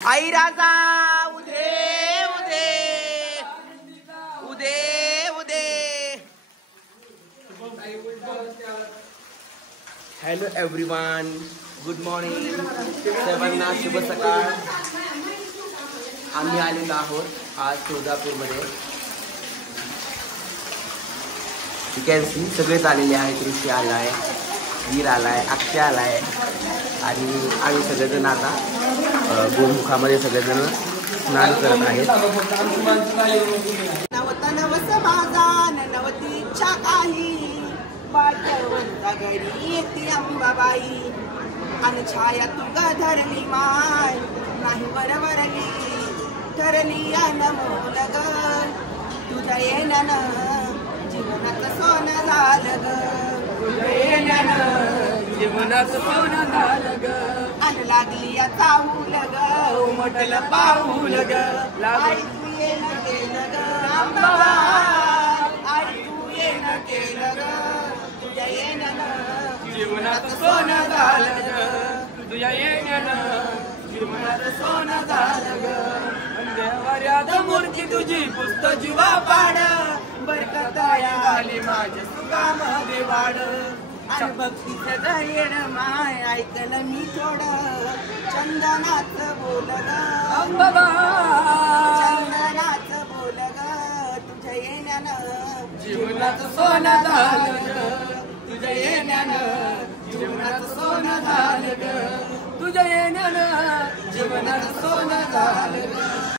आई राजा उदे उदे उदे उदे। हॅलो एव्हरीवन, गुड मॉर्निंग सर्वांना, शुभ सकाळ। आम्ही आलेलो आहोत आज तुळजापूरमध्ये। यू कॅन सी सगळेच आलेले आहेत। ऋषी आलाय, वीर आलाय, अक्षय आलाय आणि आम्ही सगळेजण आता गोमुखामध्ये सगळेजण स्नान करत आहेत। नवतनवस माझा नवती इच्छा काही, भाग्यवंता घरी येते अंबाबाई। आणि छाया तुगा धरली माय, नाही वरवरली ठरली अनमोल ग। तुझ्या येण्यानं जीवनाचं सोनं झालं ग, तुझ्या येण्यानं जीवनाचं सोनं झालं ग। अन लागली या चाहूल ग, उमटलं पाऊल ग। आई तू येणं केलं ग अंबाबा, आई तू येणं केलं ग। तुझ्या येण्यानं जीवनाचं सोनं झालं ग, तुझ्या येण्यानं जीवनाचं सोनं झालं ग। देवाऱ्यात मूर्ती तुझी पुस्तक जीवा पाड, बरकताया आली माझ्या सुखामध्ये वाढ। आणि भक्तीचं दयेण माय ऐकलं मी थोडं, चंदनाचं बोल ग अंबाबा, चंदनाचं बोल ग। तुझ्या येण्यानं जीवनाचं सोनं झालं ग, तुझ्या येण्यानं जीवनाचं सोनं झालं ग, तुझ्या येण्यानं जीवनाचं सोनं झालं ग।